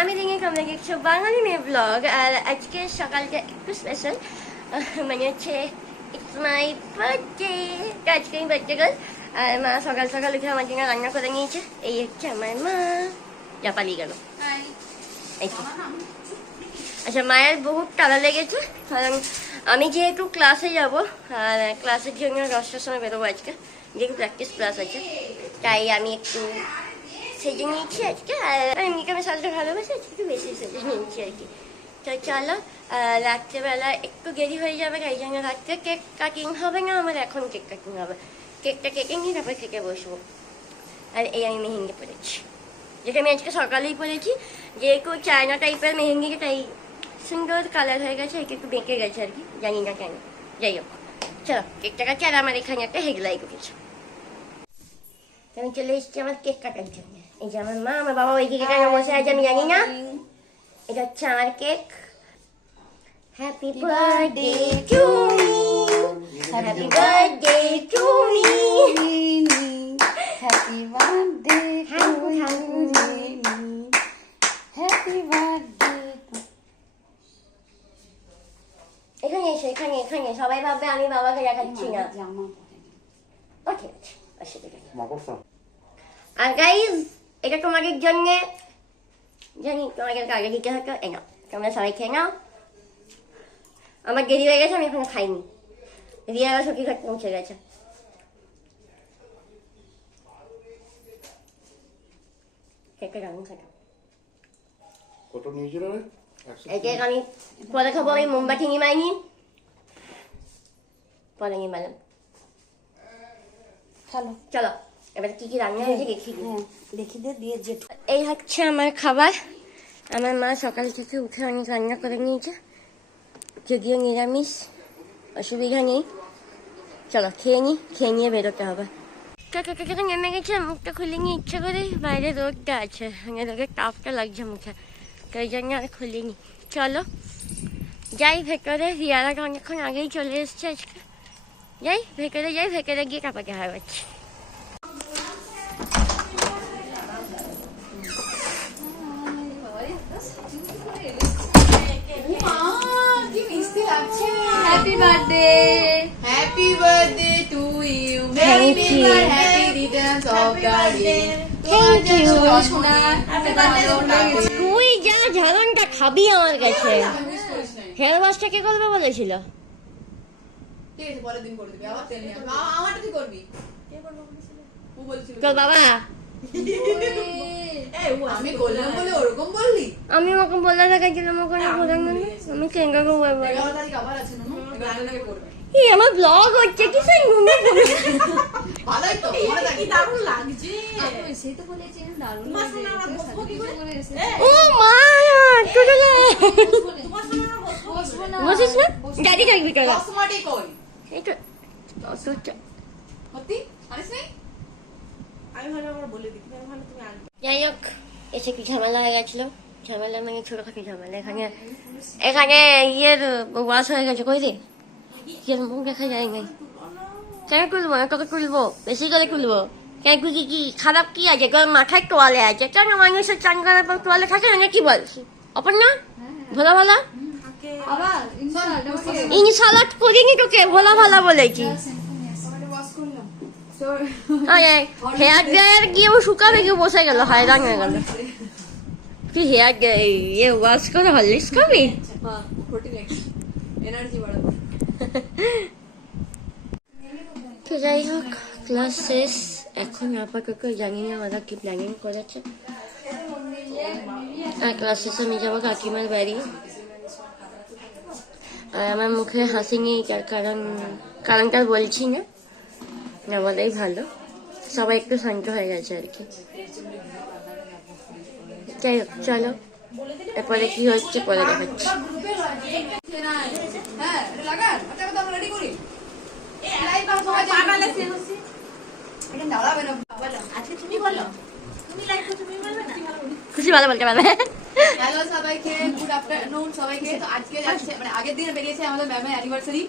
আমি দেখে তোমরা দেখছো বাঙালি মেয়ে ব্লগ। আর আজকে সকালটা একটু স্পেশাল, মানে হচ্ছে ইটস মাই বার্থডে। তো আজকে আমি বার্থডে গার্ল। আর মা সকাল সকাল উঠে আমার জন্য রান্না করে নিয়েছে। এই হচ্ছে আমার মা, যা পালিয়ে গেল। আচ্ছা, মায়ের বহুত টালা লেগেছে, কারণ আমি যেহেতু ক্লাসে যাব আর ক্লাসের জন্য 10টার সময় বেরোবো আজকে, যেহেতু প্র্যাকটিস ক্লাস আছে, তাই আমি একটু সেজে নিয়েছি আজকে। আর এমনিকে আমি সাজতে ভালোবাসি, আজকে একটু বেশি সেজে নিয়েছি আর কি। তো চলো, রাত্রেবেলা একটু দেরি হয়ে যাবে, তাই জন্য রাত্রে কেক কাটিং হবে না আমার, এখন কেক কাটিং হবে। কেকটা কেটে নিয়ে তারপর কেকে বসবো। আর এই আমি মেহেন্দি পরেছি, যেটা আমি আজকে সকালেই পরেছি, যেহেতু চায়না টাইপের মেহেন্দিটা, তাই সুন্দর কালার হয়ে গেছে, একটু বেঁকে গেছে আর কি, জানি না কেন। যাই হোক, চলো কেকটা কাছে। আর আমার এখানে একটা হেগলাই করেছে। আমি চলে এসেছি আমার কেক কাটার জন্য। এই যে আমার মা, আমার বাবা ওই দিকে কেন বসে আছে আমি জানি না। এটা হচ্ছে আমার cake. Happy birthday to me, happy birthday to me, happy birthday to me, happy birthday. এখানে এসে এখানে এখানে সবাই ভাববে আমি বাবাকে দেখাচ্ছি না। ওকে, আর গাইজ, এটা তোমাদের জন্য, জানি তোমাদের কাজে দিতে হতো। এ নাও, তোমরা সবাই খেয়ে নাও। আমার দেরি হয়ে গেছে, আমি এখনো খাইনি। রিয়ারা সত্যি ঘাট পৌঁছে গেছে। কেকটা কেমন খাটা? কত নিয়েছিল রে? এই কেক আমি পরে খাবো। আমি মোমবাতি নিমাইনি, পরে নিমালাম। হ্যালো, চলো এবার কি কি রান্না হয়েছে দেখি। হ্যাঁ দেখি দিয়ে জেঠু। এই হচ্ছে আমার খাবার। আমার মা সকাল থেকে উঠে অনেক রান্না করে নিয়েছে, যদিও নিরামিষ, অসুবিধা নেই। চলো খেয়ে নিই, খেয়ে নিয়ে বেরোতে হবে। কাকা কাকা নেমে গেছে, মুখটা খুলে নিয়ে ইচ্ছা করে, বাইরে রোদটা আছে, মানে রোদের তাপটা লাগছে মুখে, তাই জন্য আর খুলিনি। চলো যাই ভেতরে, রিয়ারাটা অনেকক্ষণ আগেই চলে এসছে আজকে। যাই ভেতরে, যাই ভেতরে গিয়ে কাপাকে হারাচ্ছি। Happy birthday, happy birthday to you, many many happy returns of the day. Thank you. সোনা, হ্যাপি বার্থডে। তুই যা ঝালনটা খাবি আমার কাছে। হেয়ার ওয়াশটা কে করবে বলেছিল? ঠিক আছে, পরের দিন করে দিবি, আবার তেল নিয়ে আসবি। আমারটা তুই করবি। কে করবে বলেছিল? ও বলেছিল তোর বাবা। আমি বললাম বলে ওরকম বললি? আমি ওরকম বললে দেখার জন্য আমি কেঙ্গাকে বলবো। 11 তারিখ আবার আছে না? 11 তারিখে করবে। এই আমার ব্লগ হচ্ছে কি সেই ঘুমে ভালোই তো, মনে থাকে। কি দারুণ লাগছে। আপনি সেই তো বলেছেন দারুণ লাগছে। বসবো কি করে? ও মা চলে তোমার সঙ্গে আমরা বসবো। বসিস না, গাড়ি থাকবি চলো। দশমাটি কই? এই তো সত্যি আনিস নাই? আমি ভালো আমরা বলে দিই, আমি ভালো তুমি আসবে। যাই হোক, এসে কি ঝামেলা হয়ে গেছিল। ঝামেলা মানে ছোটখাটো ঝামেলা। এখানে ইয়ের ওয়াশ হয়ে গেছে। কই রে, ইয়ের মুখ দেখা যায় নাই। কেন খুলবো না, তোকে খুলবো, বেশি করে খুলবো। কেন কি কি খারাপ কি আছে? তোর মাথায় তোয়ালে আছে, কেন মানুষের চান করার পর তোয়ালে থাকে না? কি বলছি অপর্ণা? ভোলা ভালা আবার ইনশাল্লাহ করিনি তোকে, ভোলা ভালা বলেছি। হেয়ার ড্রায়ার গিয়ে শুকাবে, গিয়ে বসে গেল, হায়রান হয়ে গেল। তুই হেয়ার ইয়ে ওয়াশ করে হরলিক্স খাবি? হ্যাঁ, প্রোটিন এনার্জি বাড়াবে। তো যাই হোক, ক্লাস শেষ। এখন আপাতত জানি না ওরা কি প্ল্যানিং করেছে। আর ক্লাস শেষে আমি যাবো কাকিমার বাড়ি। আর আমার মুখে হাসি নেই, তার কারণটা বলছি না, না বলাই ভালো। সবাই একটু শান্ত হয়ে গেছে আর কি। যাই হোক চলো, এরপরে কি হচ্ছে পরে দেখাচ্ছি। হ্যাঁ, এটা লাগান। আচ্ছা, কথা আমরা রেডি করি। পাগালে সে হচ্ছে। এটা দাঁড়াবে না। আজকে তুমি বলো, তুমি লাইভ করছো, তুমি বলবে না? খুশি ভালো বলতে পারবে। হ্যালো সবাইকে, গুড আফটারনুন সবাইকে। তো আজকে যাচ্ছে মানে আগের দিনে বেরিয়েছে আমাদের ম্যামের অ্যানিভার্সারি।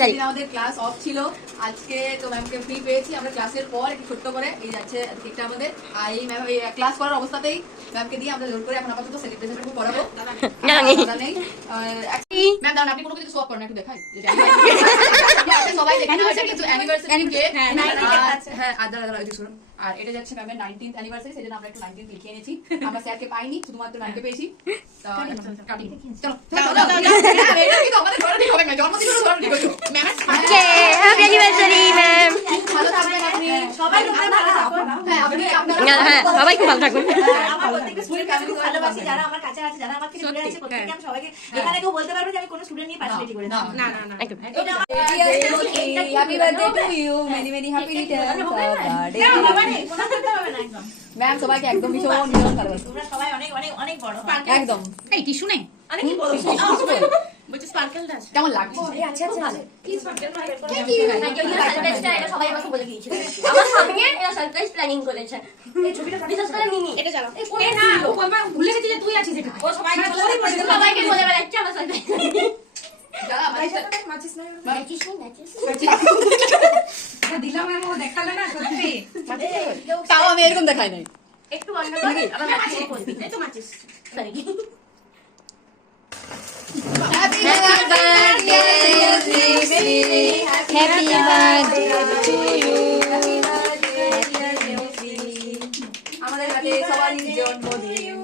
সেদিন আমাদের ক্লাস অফ ছিল। আজকে তো ম্যামকে ফ্রি পেয়েছি আমরা ক্লাসের পর একটু ছোট্ট করে এই যাচ্ছে কেকটা আমাদের। আর এই ম্যাম এই ক্লাস করার অবস্থাতেই ম্যামকে দিয়ে আমরা জোর করে এখন আপাতত সেলিব্রেশনটুকু করাবো। নেই ম্যাম দাঁড়ান, আপনি কোনো কিছু সোয়াপ করেন একটু দেখাই। সবাই দেখেন কিন্তু অ্যানিভার্সারি কেক। হ্যাঁ আর দাঁড়া দাঁড়া শুনুন। আর এটা যাচ্ছে ম্যামের 19th অ্যানিভার্সারি, সেজন্য আমরা একটু 19 লিখে এনেছি। আমরা স্যারকে পাইনি, শুধুমাত্র ম্যামকে পেয়েছি। কাটি চলো এটা কিন্তু আমাদের ঘরে হবে না, জন্মদিন হলো ঘরে নিয়ে গেছো ম্যাম। Happy anniversary ma'am. ভালো থাকবেন আপনি সবাই তোমরা ভালো থাকো। হ্যাঁ আপনি আপনারা হ্যাঁ সবাই খুব ভালো থাকুন। আমার প্রত্যেকটা স্টুডেন্টকে খুব ভালোবাসি, যারা আমার কাছে আছে, যারা আমার থেকে দূরে আছে, প্রত্যেককে আমি সবাইকে এখানে কেউ বলতে পারবে যে আমি কোনো স্টুডেন্ট নিয়ে পার্সিয়ালিটি করেছি। না না না, একদম। এটা আমার happy birthday to you, many many happy returns of birthday. কোনো করতে হবে না একদম। ম্যাম সবাইকে একদম ভীষণ ভীষণ ভালোবাসি তোমরা সবাই অনেক অনেক অনেক বড়। একদম। এই টিস্যু নেই? আমি কি বলবো? বলছি স্পার্কেলটা আছে। কেমন লাগছে? আচ্ছা আচ্ছা কি স্পার্কেল না এটা সবাই আমাকে বলে দিয়েছিল। আমার সামনে এরা সারপ্রাইজ প্ল্যানিং করেছে। এই ছবিটা বিশেষ করে মিমি। এটা চালাও। এই না, ও বলবা ভুলে গেছি যে তুই আছিস এখানে। ও সবাই সবাইকে বলে বেড়াচ্ছে আমার সারপ্রাইজ। যারা আমাদের মাছিস না নাচিস নি, নাচিস। এটা দিলাম আমি, ও দেখালো না সত্যি। তাও আমি এরকম দেখাই নাই। একটু বন্ধ কর, আবার নাচিস বলবি। এই তো মাছিস। Sorry. Happy birthday happy birthday to you. আমাদের কাছে সবারই জন্মদিন।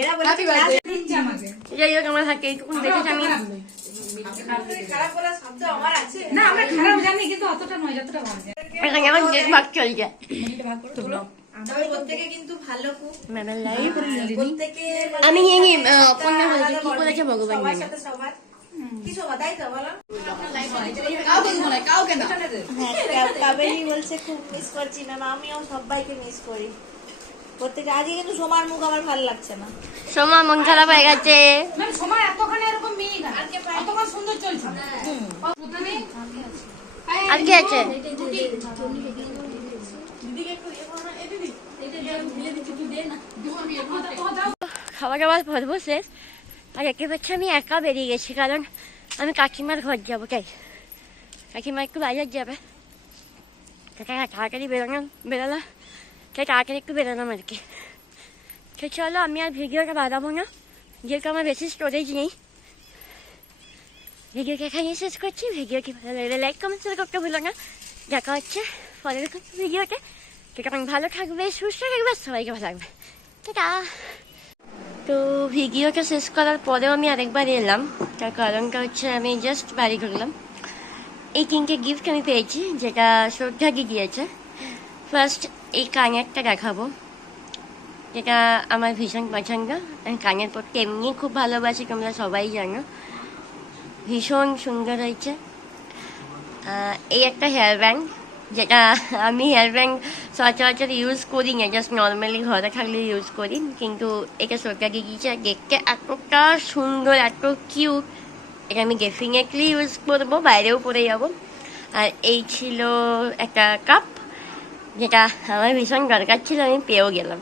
এরা বলে হ্যাপি বার্থডে। দিচ্ছে আমাকে। যাই হোক আমার হাতে এইটুকুন দেখেছি আমি। খারাপ বলার শব্দ আমার আছে। না আমরা খারাপ জানি কিন্তু অতটা নয় যতটা ভালো যায়। এখানে আমার গেট ভাগ চলছে। আমরা প্রত্যেকে কিন্তু ভালো খুব। ম্যামের লাইভ। প্রত্যেকে আমি নিয়ে নি অপর্ণা বলেছে কি বলেছে ভগবান সবার জানে। সাথে সবার কি সবার তাই তো বলো। কাউকে দিব না, কাউকে না। হ্যাঁ কাবেরী বলছে খুব মিস করছি ম্যাম, আমিও সবাইকে মিস করি প্রত্যেকে। আজকে কিন্তু সোমার মুখ আমার ভালো লাগছে না। সোমা মন খারাপ হয়ে গেছে। মানে সময় এতখানি এরকম মেয়ে না, এতক্ষণ সুন্দর চলছে। প্রথমে আর কি আছে? খাওয়া দাওয়ার পর্ব শেষ। আর একে পাচ্ছে আমি একা বেরিয়ে গেছি, কারণ আমি কাকিমার ঘর যাবো। তাই কাকিমা একটু বাজার যাবে, তাড়াতাড়ি বেরোলাম, তাই তাড়াতাড়ি একটু বেরোলাম আর কি। তো চলো আমি আর ভিডিওটা বাড়াবো না, যেহেতু আমার বেশি স্টোরেজ নেই। ভিডিওকে এখানে শেষ করছি। ভিডিওটি ভালো লাগলে লাইক কমেন্ট শেয়ার করতে ভুলো না। দেখা হচ্ছে পরের ভিডিওতে। তখন ভালো থাকবে, সুস্থ থাকবে, সবাইকে ভালো লাগবে। টাটা। তো ভিডিওটা শেষ করার পরেও আমি আরেকবার এলাম, তার কারণটা হচ্ছে আমি জাস্ট বাড়ি ঢুকলাম। এই তিনটে গিফট আমি পেয়েছি, যেটা শ্রদ্ধাকে দিয়েছে। ফার্স্ট এই কানেরটা দেখাবো, যেটা আমার ভীষণ পছন্দ। আমি কানের পরতে এমনি খুব ভালোবাসি, তোমরা সবাই জানো। ভীষণ সুন্দর হয়েছে। এই একটা হেয়ার ব্যান্ড, যেটা আমি হেয়ার ব্যান্ড সচরাচর ইউজ করি না, জাস্ট নর্মালি ঘরে থাকলে ইউজ করি, কিন্তু এটা সরকারি গিয়েছে। আর দেখতে এতটা সুন্দর, এত কিউট, এটা আমি ডেফিনেটলি ইউজ করবো, বাইরেও পরে যাবো। আর এই ছিল একটা কাপ, যেটা আমার ভীষণ দরকার ছিল, আমি পেয়েও গেলাম।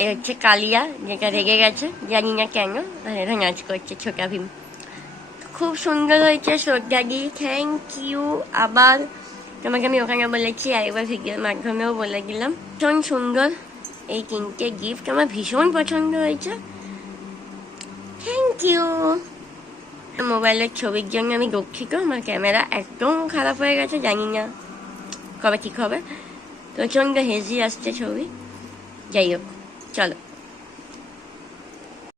এই হচ্ছে কালিয়া, যেটা রেগে গেছে জানি না কেন, আর এটা নাচ করছে ছোটা ভীম। খুব সুন্দর হয়েছে শ্রদ্ধাদি, থ্যাংক ইউ। আবার তোমাকে আমি ওখানে বলেছি, আরেকবার ভিডিওর মাধ্যমেও বলে দিলাম। ভীষণ সুন্দর এই তিনটে গিফট, আমার ভীষণ পছন্দ হয়েছে। Thank you. মোবাইলের ছবির জন্য আমি দুঃখিত, আমার ক্যামেরা একদম খারাপ হয়ে গেছে, জানি না কবে ঠিক হবে। প্রচণ্ড হেজি আসছে ছবি। যাই হোক, চলো।